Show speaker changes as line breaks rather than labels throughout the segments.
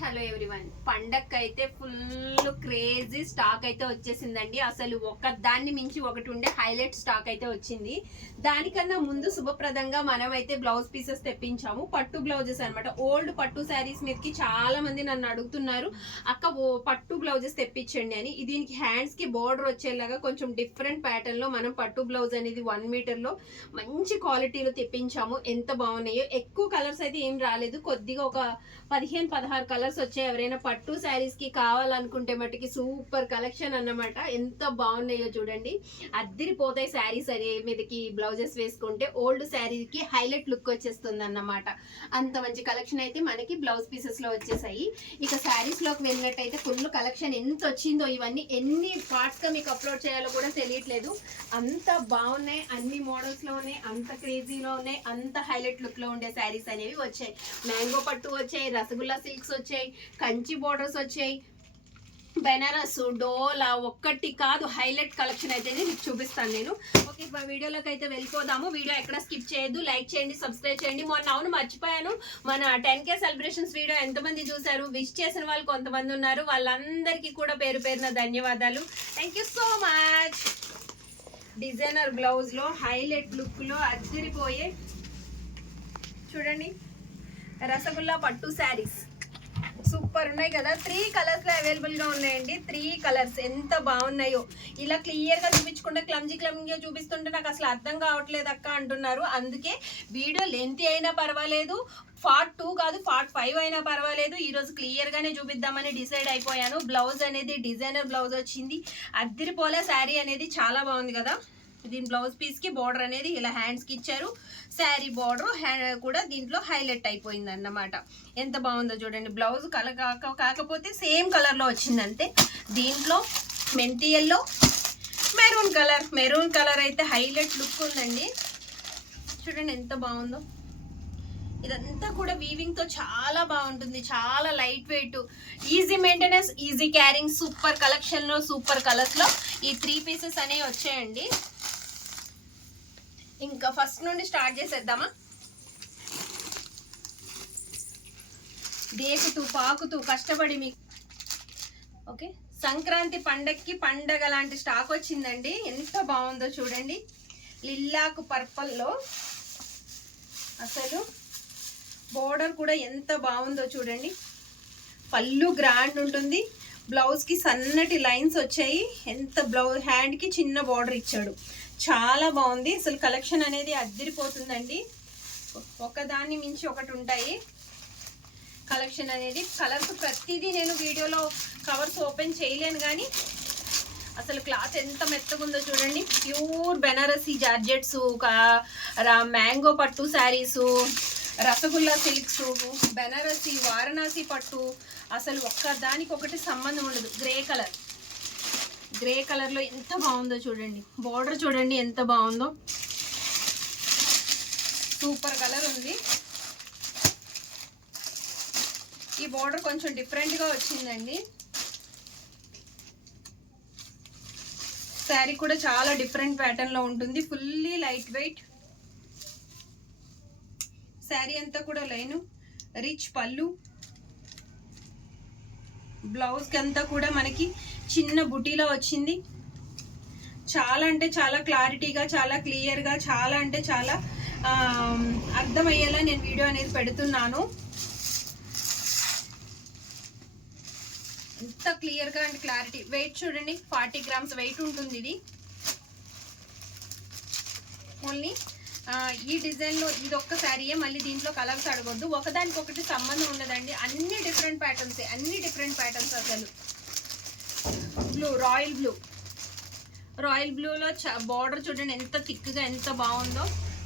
Hello everyone. పండక్ అయితే full crazy stock అయితే వచ్చేసిందండి. అసలు ఒక దాన్ని మించి ఒకటి ఉండే హైలైట్ స్టాక్ అయితే వచ్చింది. దానికన్నా ముందు శుభప్రదంగా మనం అయితే బ్లౌజ్ పీసెస్ తెప్పించాము. పట్టు బ్లౌజెస్ అనమాట ఓల్డ్ పట్టు శారీస్ మీదకి చాలా మంది నన్ను అడుగుతున్నారు అక్క ఓ పట్టు బ్లౌజెస్ తెప్పించండి అని. దీనికి హ్యాండ్స్కి బోర్డర్ వచ్చేలాగా కొంచెం డిఫరెంట్ ప్యాటర్న్లో మనం పట్టు బ్లౌజ్ అనేది వన్ మీటర్లో మంచి క్వాలిటీలో తెప్పించాము. ఎంత బాగున్నాయో. ఎక్కువ కలర్స్ అయితే ఏం రాలేదు. కొద్దిగా ఒక పదిహేను పదహారు కలర్స్ వచ్చాయి. ఎవరైనా పట్టు శారీస్కి కావాలనుకుంటే మట్టుకి సూపర్ కలెక్షన్ అన్నమాట. ఎంత బాగున్నాయో చూడండి. అద్దరిపోతాయి శారీస్ అనే మీదకి బ్లౌజెస్ వేసుకుంటే ఓల్డ్ శారీకి హైలైట్ లుక్ వచ్చేస్తుంది అన్నమాట అంత మంచి కలెక్షన్ అయితే మనకి బ్లౌజ్ పీసెస్లో వచ్చేసాయి. ఇక శారీస్లోకి వెళ్ళినట్టయితే ఫుల్ కలెక్షన్ ఎంత వచ్చిందో ఇవన్నీ ఎన్ని పార్ట్స్గా మీకు అప్లోడ్ చేయాలో కూడా తెలియట్లేదు. అంత బాగున్నాయి. అన్ని మోడల్స్ అంత క్రేజీలోనే అంత హైలైట్ లుక్లో ఉండే శారీస్ అనేవి వచ్చాయి. మ్యాంగో పట్టు వచ్చాయి. రసగుల్లా సిల్క్స్ వచ్చాయి. కంచి బోర్డర్స్ వచ్చాయి బెనారస్ డోలా ఒక్కటి కాదు హైలైట్ కలెక్షన్ అయితే మీకు చూపిస్తాను నేను. ఓకే మా వీడియోలోకి అయితే వెళ్ళిపోదాము. వీడియో ఎక్కడ స్కిప్ చేయొద్దు లైక్ చేయండి సబ్స్క్రైబ్ చేయండి. మొన్న అవును మర్చిపోయాను. మన టెన్ కే సెలబ్రేషన్స్ వీడియో ఎంతమంది చూశారు? విష్ చేసిన వాళ్ళు కొంతమంది ఉన్నారు. వాళ్ళందరికీ కూడా పేరు పేరున ధన్యవాదాలు. Thank you so much designer బ్లౌజ్లో హైలైట్ లుక్లో అద్దరిపోయే చూడండి రసగుల్లా పట్టు శారీస్. సూపర్ ఉన్నాయి కదా. త్రీ కలర్స్లో అవైలబుల్గా ఉన్నాయండి. త్రీ కలర్స్ ఎంత బాగున్నాయో. ఇలా క్లియర్గా చూపించుకుంటే చూపించకుండా క్లమ్జీ క్లమ్జీగా చూపిస్తుంటే నాకు అసలు అర్థం కావట్లేదు అక్క అంటున్నారు. అందుకే వీడియో లెంత్ అయినా పర్వాలేదు. పార్ట్ టూ కాదు పార్ట్ ఫైవ్ అయినా పర్వాలేదు. ఈరోజు క్లియర్గానే చూపిద్దామని డిసైడ్ అయిపోయాను. బ్లౌజ్ అనేది డిజైనర్ బ్లౌజ్ వచ్చింది. అద్దరిపోలే శారీ అనేది చాలా బాగుంది కదా. దీని బ్లౌజ్ పీస్కి బార్డర్ అనేది ఇలా హ్యాండ్స్కి ఇచ్చారు. శారీ బార్డర్ కూడా దీంట్లో హైలైట్ అయిపోయింది అన్నమాట ఎంత బాగుందో చూడండి. బ్లౌజ్ కలర్ కాక కాకపోతే సేమ్ కలర్లో వచ్చింది దీంట్లో మెంతి yellow maroon colour maroon colour అయితే హైలైట్ లుక్ ఉందండి. చూడండి ఎంత బాగుందో. ఇదంతా కూడా వీవింగ్తో చాలా బాగుంటుంది. చాలా light weight easy maintenance easy carrying super కలెక్షన్లో సూపర్ కలర్స్లో ఈ త్రీ పీసెస్ అనేవి వచ్చాయండి. ఇంకా ఫస్ట్ నుండి స్టార్ట్ చేసేద్దామా? దేకుతూ పాకుతూ కష్టపడి మీకు ఓకే. సంక్రాంతి పండక్కి పండగ లాంటి స్టాక్ వచ్చిందండి. ఎంత బాగుందో చూడండి. లిల్లాకు పర్పల్లో అసలు బోర్డర్ కూడా ఎంత బాగుందో చూడండి. పళ్ళు గ్రాండ్ ఉంటుంది. బ్లౌజ్కి సన్నటి లైన్స్ వచ్చాయి. ఎంత బ్లౌజ్ హ్యాండ్కి చిన్న బార్డర్ ఇచ్చాడు. చాలా బాగుంది. అసలు కలెక్షన్ అనేది అద్దరిపోతుందండి. ఒకదాన్ని మించి ఒకటి ఉంటాయి. కలెక్షన్ అనేది కలర్స్ ప్రతిదీ నేను వీడియోలో కవర్స్ ఓపెన్ చేయలేను కానీ అసలు క్లాత్ ఎంత మెత్తగా ఉందో చూడండి. ప్యూర్ బెనారసీ జార్జెట్స్ మ్యాంగో పట్టు శారీసు రసగుల్లా సిల్క్స్ బెనారసీ వారణాసి పట్టు. అసలు ఒక్కదానికి ఒకటి సంబంధం ఉండదు. Grey colour. గ్రే కలర్లో ఎంత బాగుందో చూడండి. బార్డర్ చూడండి ఎంత బాగుందో. సూపర్ కలర్ ఉంది. ఈ బార్డర్ కొంచెం డిఫరెంట్గా వచ్చిందండి. శారీ కూడా చాలా డిఫరెంట్ ప్యాటర్న్లో ఉంటుంది. Fully light weight. శారీ అంతా కూడా లైను. రిచ్ పళ్ళు. బ్లౌజ్కి అంతా కూడా మనకి చిన్న బుటీలో వచ్చింది. చాలా అంటే చాలా క్లారిటీగా చాలా క్లియర్గా చాలా అంటే చాలా అర్థమయ్యేలా నేను వీడియో అనేది పెడుతున్నాను. ఎంత క్లియర్గా అండ్ క్లారిటీ. వెయిట్ చూడండి ఫార్టీ గ్రామ్స్ వెయిట్ ఉంటుంది ఇది. ఓన్లీ ఈ డిజైన్లో ఇది ఒక్క శారీయే మళ్ళీ దీంట్లో కలర్స్ అడగొద్దు. ఒకదానికొకటి సంబంధం ఉండదండి. అన్ని డిఫరెంట్ ప్యాటర్న్సే అన్ని డిఫరెంట్ ప్యాటర్న్స్ అసలు. బ్లూ రాయల్ బ్లూ రాయల్ బ్లూలో బార్డర్ చూడండి ఎంత థిక్గా ఎంత బాగుందో.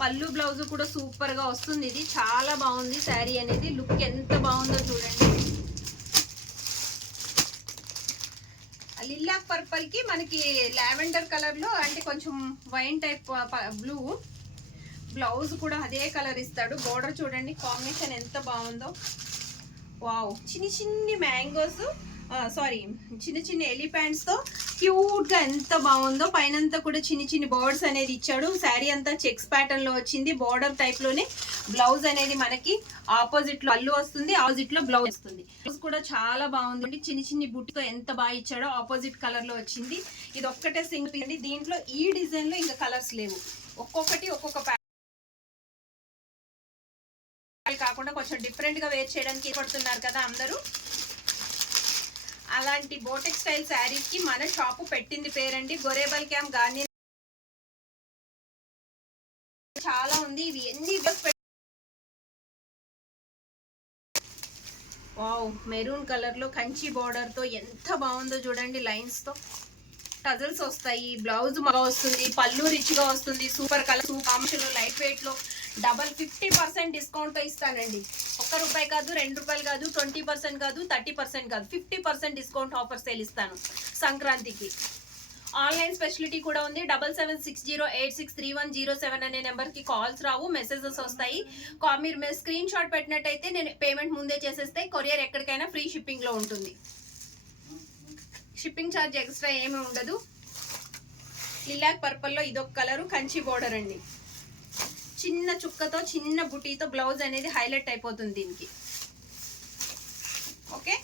పళ్ళు బ్లౌజ్ కూడా సూపర్గా వస్తుంది ఇది. చాలా బాగుంది శారీ అనేది. లుక్ ఎంత బాగుందో చూడండి. లిల్లాక్ పర్పల్కి మనకి లావెండర్ కలర్లో అంటే కొంచెం వైన్ టైప్ బ్లూ బ్లౌజ్ కూడా అదే కలర్ ఇస్తాడు. బోర్డర్ చూడండి కాంబినేషన్ ఎంత బాగుందో. వావ్ చిన్ని చిన్ని మ్యాంగోస్ సారీ చిన్న చిన్న ఎలిఫెంట్స్ క్యూట్గా క్యూట్గా ఎంత బాగుందో పైనంతా కూడా చిన్ని చిన్ని బర్డ్స్ అనేది ఇచ్చాడు. శారీ అంతా చెక్స్ ప్యాటర్న్లో వచ్చింది. బార్డర్ టైప్లోనే బ్లౌజ్ అనేది మనకి ఆపోజిట్లో అల్లు వస్తుంది ఆపోజిట్లో బ్లౌజ్ వస్తుంది. బ్లౌజ్ కూడా చాలా బాగుంది. చిన్ని చిన్ని బుట్టితో ఎంత బాగా ఇచ్చాడో ఆపోజిట్ కలర్లో వచ్చింది. ఇది ఒక్కటే సింగిల్ అండి. దీంట్లో ఈ డిజైన్లో ఇంకా కలర్స్ లేవు. ఒక్కొక్కటి ఒక్కొక్క కాకుండా కొంచెం డిఫరెంట్గా వేర్ చేయడానికి ఏర్పడుతున్నారు కదా అందరూ. అలాంటి బోటెక్ స్టైల్ శారీస్కి మన షాపు పెట్టింది పేరండి గొరేబల్ క్యాంప్ గాంధీ. చాలా ఉంది. ఇవి ఎన్ని వావ్ మెరూన్ కలర్లో కంచి బార్డర్తో ఎంత బాగుందో చూడండి లైన్స్తో టజల్స్ వస్తాయి బ్లౌజ్ బాగా వస్తుంది పళ్ళు రిచ్గా వస్తుంది సూపర్ కలర్ కాంబినేషన్ లైట్ వెయిట్లో డబల్ ఫిఫ్టీ పర్సెంట్ డిస్కౌంట్తో ఇస్తానండి. ఒక్క రూపాయి కాదు రెండు రూపాయలు కాదు ట్వంటీ పర్సెంట్ కాదు థర్టీ పర్సెంట్ కాదు fifty percent discount offer sale ఇస్తాను సంక్రాంతికి. ఆన్లైన్ స్పెషలిటీ కూడా ఉంది. Double seven six zero eight six three one zero seven అనే నెంబర్కి కాల్స్ రావు మెసేజెస్ వస్తాయి. కా- మీరు మీరు స్క్రీన్ షాట్ పెట్టినట్టయితే నేను పేమెంట్ ముందే చేసేస్తే కొరియర్ ఎక్కడికైనా ఫ్రీ షిప్పింగ్లో ఉంటుంది. షిప్పింగ్ ఛార్జ్ ఎక్స్ట్రా ఏమీ ఉండదు. లిలాక్ పర్పల్లో ఇదొక కలరు కంచి బోర్డర్ అండి. చిన్న చుక్కతో చిన్న బుటీతో బ్లౌజ్ అనేది హైలైట్ అయిపోతుంది దీనికి. ఓకే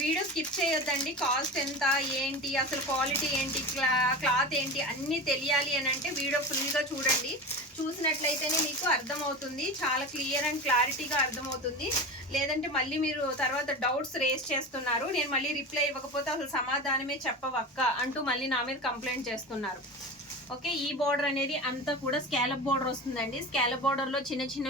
వీడియో స్కిప్ చేయొద్దండి. కాస్ట్ ఎంత ఏంటి అసలు క్వాలిటీ ఏంటి క్లా క్లాత్ ఏంటి అన్నీ తెలియాలి అని అంటే వీడియో ఫుల్గా చూడండి. చూసినట్లయితేనే మీకు అర్థమవుతుంది. చాలా క్లియర్ అండ్ క్లారిటీగా అర్థమవుతుంది. లేదంటే మళ్ళీ మీరు తర్వాత డౌట్స్ రేస్ చేస్తున్నారు. నేను మళ్ళీ రిప్లై ఇవ్వకపోతే అసలు సమాధానమే చెప్పవక్క అంటూ మళ్ళీ నా మీద కంప్లైంట్ చేస్తున్నారు. ఓకే ఈ బార్డర్ అనేది అంతా కూడా స్కాలప్ బార్డర్ వస్తుందండి. స్కాలప్ బార్డర్లో చిన్న చిన్న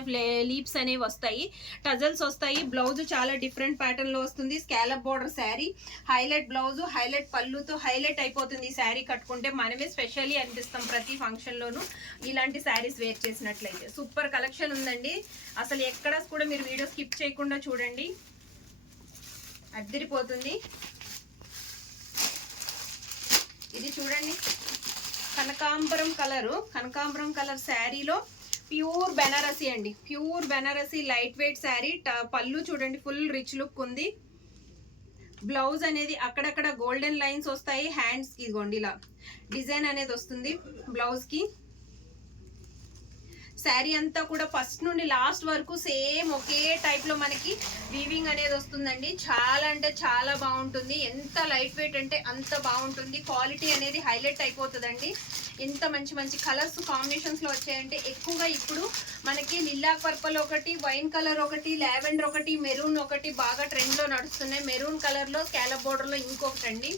లీప్స్ అనేవి వస్తాయి. టజల్స్ వస్తాయి. బ్లౌజ్ చాలా డిఫరెంట్ ప్యాటర్న్లో వస్తుంది. Scallop border sari highlight blouse highlight పళ్ళుతో highlight అయిపోతుంది ఈ శారీ కట్టుకుంటే మనమే స్పెషల్లీ అనిపిస్తాం ప్రతి ఫంక్షన్లోనూ ఇలాంటి శారీస్ వేర్ చేసినట్లయితే. సూపర్ కలెక్షన్ ఉందండి. అసలు ఎక్కడ కూడా మీరు వీడియో స్కిప్ చేయకుండా చూడండి. అద్దరిపోతుంది. ఇది చూడండి. కనకాంబరం కలరు కనకాంబరం కలర్ శారీలో ప్యూర్ బెనారసీ అండి. Pure Banarasi light weight sari. పళ్ళు చూడండి ఫుల్ రిచ్ లుక్ ఉంది. బ్లౌజ్ అనేది అక్కడక్కడ గోల్డెన్ లైన్స్ వస్తాయి హ్యాండ్స్కి ఇదిగోండి ఇలా డిజైన్ అనేది వస్తుంది బ్లౌజ్కి. శారీ అంతా కూడా ఫస్ట్ నుండి లాస్ట్ వరకు సేమ్ ఒకే టైప్లో మనకి వీవింగ్ అనేది వస్తుందండి. చాలా అంటే చాలా బాగుంటుంది. ఎంత లైట్ వెయిట్ అంటే అంత బాగుంటుంది. క్వాలిటీ అనేది హైలైట్ అయిపోతుందండి. ఎంత మంచి మంచి కలర్స్ కాంబినేషన్స్లో వచ్చాయంటే ఎక్కువగా ఇప్పుడు మనకి లిల్లా పర్పల్ ఒకటి వైన్ కలర్ ఒకటి లావెండర్ ఒకటి మెరూన్ ఒకటి బాగా ట్రెండ్లో నడుస్తున్నాయి. మెరూన్ కలర్లో స్కాలప్ ఇంకొకటండి ఇంకొకటి అండి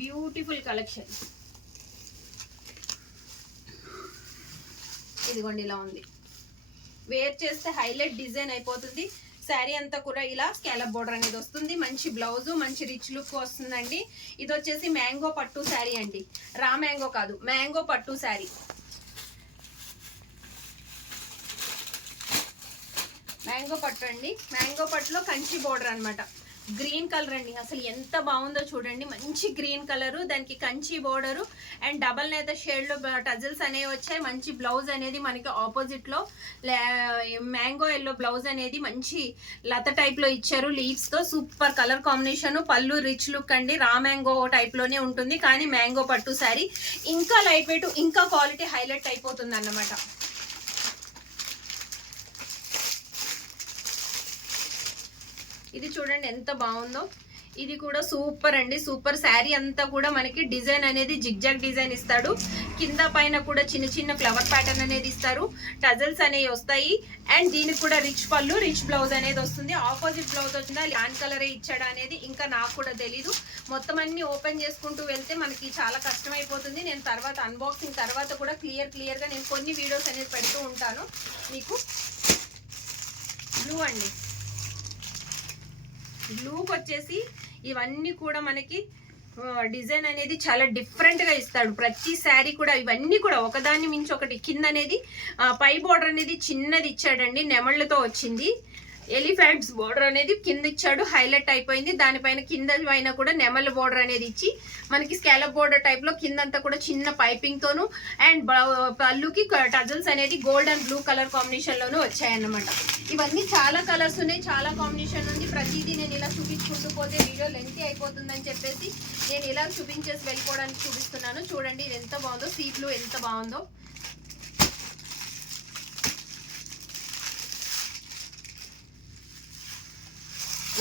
బ్యూటిఫుల్ కలెక్షన్ ఇదిగోండి ఇలా ఉంది. వేర్ చేస్తే హైలైట్ డిజైన్ అయిపోతుంది. శారీ అంతా కూడా ఇలా స్కాలప్ బోర్డర్ అనేది వస్తుంది. మంచి బ్లౌజ్ మంచి రిచ్ లుక్ వస్తుందండి. ఇది వచ్చేసి మ్యాంగో పట్టు శారీ అండి. రా మ్యాంగో కాదు మ్యాంగో పట్టు శారీ. మ్యాంగో పట్టు అండి. మ్యాంగో పట్టులో కంచి బోర్డర్ అనమాట గ్రీన్ కలర్ అండి. అసలు ఎంత బాగుందో చూడండి. మంచి గ్రీన్ కలర్ దానికి కంచి బోర్డర్ అండ్ డబల్ నేత షేడ్లో టజల్స్ అనేవి వచ్చాయి. మంచి బ్లౌజ్ అనేది మనకి ఆపోజిట్లో మ్యాంగో ఎల్లో బ్లౌజ్ అనేది మంచి లత టైప్లో ఇచ్చారు లీవ్స్తో. సూపర్ కలర్ కాంబినేషన్ పళ్ళు రిచ్ లుక్ అండి. రా మ్యాంగో టైప్లోనే ఉంటుంది. కానీ మ్యాంగో పట్టు శారీ ఇంకా లైట్ వెయిట్ ఇంకా క్వాలిటీ హైలైట్ అయిపోతుంది అన్నమాట ఇది చూడండి ఎంత బాగుందో. ఇది కూడా సూపర్ అండి సూపర్ శారీ అంతా కూడా మనకి డిజైన్ అనేది జిగ్జాగ్ డిజైన్ ఇస్తాడు. కింద పైన కూడా చిన్న చిన్న ఫ్లవర్ ప్యాటర్న్ అనేది ఇస్తారు. టజల్స్ అనేవి వస్తాయి. అండ్ దీనికి కూడా రిచ్ పళ్ళు రిచ్ బ్లౌజ్ అనేది వస్తుంది. ఆపోజిట్ బ్లౌజ్ వచ్చిందా ల్యాండ్ కలరే ఇచ్చాడా అనేది ఇంకా నాకు కూడా తెలీదు. మొత్తం అన్ని ఓపెన్ చేసుకుంటూ వెళ్తే మనకి చాలా కష్టమైపోతుంది. నేను తర్వాత అన్బాక్సింగ్ తర్వాత కూడా క్లియర్ క్లియర్గా నేను కొన్ని వీడియోస్ అనేది పెడుతూ ఉంటాను. మీకు బ్లూ అండి. బ్లూకి వచ్చేసి ఇవన్నీ కూడా మనకి డిజైన్ అనేది చాలా డిఫరెంట్గా ఇస్తాడు. ప్రతి శారీ కూడా ఇవన్నీ కూడా ఒకదాన్ని మించి ఒకటి. కింద అనేది పై బోర్డర్ అనేది చిన్నది ఇచ్చాడండి నెమళ్ళతో వచ్చింది. ఎలిఫెంట్స్ బోర్డర్ అనేది కింద ఇచ్చాడు హైలైట్ అయిపోయింది. దానిపైన కింద పైన కూడా నెమల్ బోర్డర్ అనేది ఇచ్చి మనకి స్కాలప్ బోర్డర్ టైప్లో కిందంతా కూడా చిన్న పైపింగ్ తోను అండ్ పళ్ళుకి టజల్స్ అనేది గోల్డ్ అండ్ బ్లూ కలర్ కాంబినేషన్లోనూ వచ్చాయన్నమాట. ఇవన్నీ చాలా కలర్స్ ఉన్నాయి చాలా కాంబినేషన్ ఉంది. ప్రతిదీ నేను ఇలా చూపించుకుంటూ పోతే వీడియో లెంతీ అయిపోతుందని చెప్పేసి నేను ఇలా చూపించేసి వెళ్ళిపోవడానికి చూపిస్తున్నాను. చూడండి ఇది ఎంత బాగుందో సీట్లు ఎంత బాగుందో.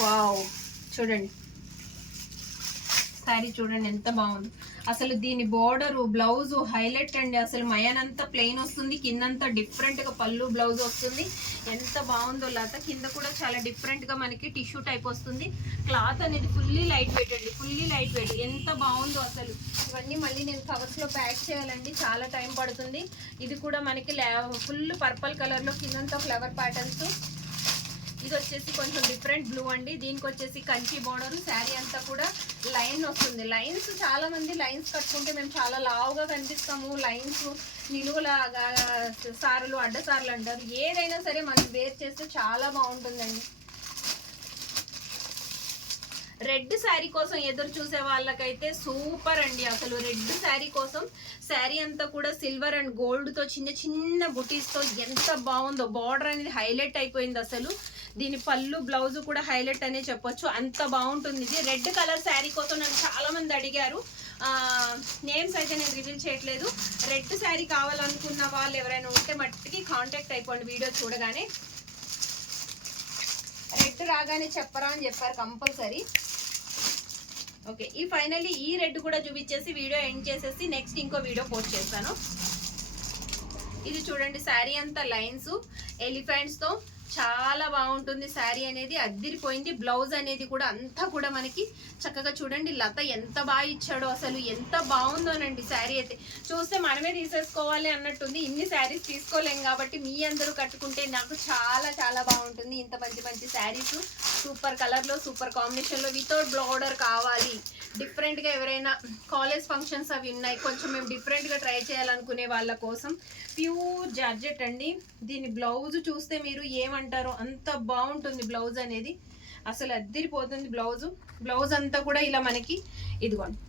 వావ్. చూడండి. సారీ చూడండి ఎంత బాగుంది. అసలు దీని బోర్డరు బ్లౌజ్ హైలైట్ అండి. అసలు మయాన్ అంతా ప్లెయిన్ వస్తుంది. కిందంతా డిఫరెంట్గా పళ్ళు బ్లౌజ్ వస్తుంది. ఎంత బాగుందో లత. కింద కూడా చాలా డిఫరెంట్గా మనకి టిష్యూ టైప్ వస్తుంది. క్లాత్ అనేది ఫుల్లీ లైట్ వెయిట్ అండి. ఫుల్లీ లైట్ వెయిట్ ఎంత బాగుందో అసలు. ఇవన్నీ మళ్ళీ నేను కవర్స్లో ప్యాక్ చేయాలండి. చాలా టైం పడుతుంది. ఇది కూడా మనకి ఫుల్ పర్పల్ కలర్లో కిందంతా ఫ్లవర్ ప్యాటర్న్స్ ఇది వచ్చేసి కొంచెం డిఫరెంట్ బ్లూ అండి. దీనికి వచ్చేసి కంచి బోర్డర్ శారీ అంతా కూడా లైన్ వస్తుంది. లైన్స్ చాలా మంది లైన్స్ కట్టుకుంటే మేము చాలా లావుగా కనిపిస్తాము. లైన్స్ నిలువలాగా సారులు అడ్డ సార్లు అంటారు. ఏదైనా సరే మనం వేర్ చేస్తే చాలా బాగుంటుందండి. రెడ్ శారీ కోసం ఎదురు చూసే వాళ్ళకైతే సూపర్ అండి అసలు. రెడ్ శారీ కోసం శారీ అంతా కూడా సిల్వర్ అండ్ గోల్డ్తో చిన్న చిన్న బుటీస్తో ఎంత బాగుందో. బార్డర్ అనేది హైలైట్ అయిపోయింది అసలు. దీని పళ్ళు బ్లౌజ్ కూడా హైలైట్ అనే చెప్పొచ్చు. అంత బాగుంటుంది ఇది. రెడ్ కలర్ శారీ కోసం నన్ను చాలా మంది అడిగారు నేమ్స్ అయితే నేను రివీల్ చేయట్లేదు. రెడ్ శారీ కావాలనుకున్న వాళ్ళు ఎవరైనా ఉంటే మట్టికి కాంటాక్ట్ అయిపోండి వీడియో చూడగానే. రెడ్ రాగానే చెప్పరా అని చెప్పారు కంపల్సరీ. ఓకే ఈ ఫైనల్లీ ఈ రెడ్ కూడా చూపించేసి వీడియో ఎండ్ చేసేసి నెక్స్ట్ ఇంకో వీడియో పోస్ట్ చేస్తాను. ఇది చూడండి శారీ అంతా లైన్స్ ఎలిఫెంట్స్తో చాలా బాగుంటుంది శారీ అనేది. అద్దిరిపోయింది. బ్లౌజ్ అనేది కూడా అంతా కూడా మనకి చక్కగా చూడండి. లత ఎంత బాగా ఇచ్చాడో అసలు ఎంత బాగుందోనండి శారీ అయితే. చూస్తే మనమే తీసేసుకోవాలి అన్నట్టుంది. ఇన్ని శారీస్ తీసుకోలేం కాబట్టి మీ అందరూ కట్టుకుంటే నాకు చాలా చాలా బాగుంటుంది. ఇంత మంచి మంచి శారీస్. సూపర్ కలర్లో సూపర్ కాంబినేషన్లో. వితౌట్ బ్లౌడర్ కావాలి. డిఫరెంట్గా ఎవరైనా కాలేజ్ ఫంక్షన్స్ అవి ఉన్నాయి కొంచెం మేము డిఫరెంట్గా ట్రై చేయాలనుకునే వాళ్ళ కోసం. ప్యూర్ జార్జెట్ అండి. దీని బ్లౌజ్ చూస్తే మీరు ఏమంటారో అంత బాగుంటుంది బ్లౌజ్ అనేది. అసలు అద్దరిపోతుంది బ్లౌజ్ బ్లౌజ్ అంతా కూడా ఇలా మనకి ఇదిగోండి.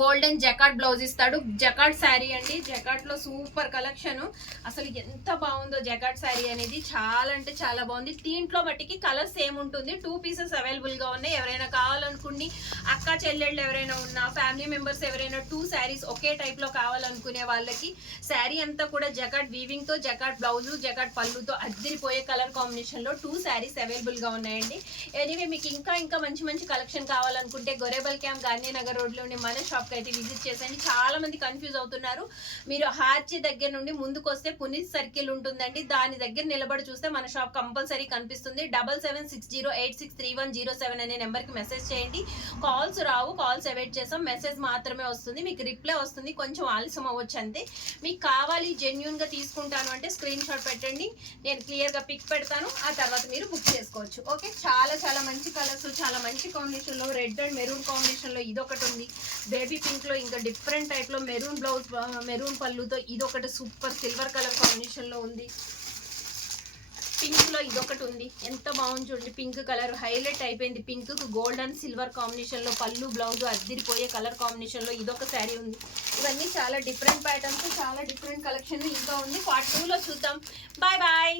గోల్డెన్ జకాట్ బ్లౌజ్ ఇస్తాడు. జకాట్ శారీ అండి. జకాట్లో సూపర్ కలెక్షన్ అసలు ఎంత బాగుందో జకాట్ శారీ అనేది. చాలా అంటే చాలా బాగుంది. దీంట్లో మట్టికి కలర్ సేమ్ ఉంటుంది? టూ పీసెస్ అవైలబుల్గా ఉన్నాయి. ఎవరైనా కావాలనుకుని అక్క చెల్లెళ్ళు ఎవరైనా ఉన్నా ఫ్యామిలీ మెంబర్స్ ఎవరైనా టూ శారీస్ ఒకే టైప్లో కావాలనుకునే వాళ్ళకి శారీ అంతా కూడా జకాట్ వీవింగ్తో జకాట్ బ్లౌజ్ జకాట్ పళ్ళుతో అద్దరిపోయే కలర్ కాంబినేషన్లో టూ శారీస్ అవైలబుల్గా ఉన్నాయండి. ఎనీవే మీకు ఇంకా ఇంకా మంచి మంచి కలెక్షన్ కావాలనుకుంటే గొరేబల్ క్యాంప్ గాంధీనగర్ రోడ్లోని మన షాప్ షాప్కి అయితే విజిట్ చేసండి చాలా మంది కన్ఫ్యూజ్ అవుతున్నారు. మీరు హార్చి దగ్గర నుండి ముందుకు వస్తే పునీత్ సర్కిల్ ఉంటుందండి. దాని దగ్గర నిలబడి చూస్తే మన షాప్ కంపల్సరీ కనిపిస్తుంది. Double seven six zero eight six three one zero seven అనే నెంబర్కి మెసేజ్ చేయండి. కాల్స్ రావు కాల్స్ అవైట్ చేస్తాం మెసేజ్ మాత్రమే వస్తుంది. మీకు రిప్లై వస్తుంది. కొంచెం ఆలస్యం అవ్వచ్చు అంతే. మీకు కావాలి జెన్యున్గా తీసుకుంటాను అంటే స్క్రీన్ షాట్ పెట్టండి. నేను క్లియర్గా పిక్ పెడతాను. ఆ తర్వాత మీరు బుక్ చేసుకోవచ్చు. ఓకే? చాలా చాలా మంచి కలర్స్ చాలా మంచి కాంబినేషన్లో రెడ్ అండ్ మెరూన్ కాంబినేషన్లో ఇదొకటి ఉంది. బేబీ పింక్లో ఇంకా డిఫరెంట్ టైప్లో మెరూన్ బ్లౌజ్ మెరూన్ పళ్ళుతో ఇదొకటి సూపర్ సిల్వర్ కలర్ కాంబినేషన్లో ఉంది. పింక్లో ఇదొకటి ఉంది. ఎంత బాగుంది చూడండి పింక్ కలర్ హైలైట్ అయిపోయింది. పింక్కు గోల్డ్ అండ్ సిల్వర్ కాంబినేషన్లో పళ్ళు బ్లౌజ్ అద్దిరిపోయే కలర్ కాంబినేషన్లో ఇదొక శారీ ఉంది. ఇవన్నీ చాలా డిఫరెంట్ ప్యాటర్న్స్ చాలా డిఫరెంట్ కలెక్షన్ ఇంకా ఉంది. పార్ట్ టూలో చూద్దాం. Bye bye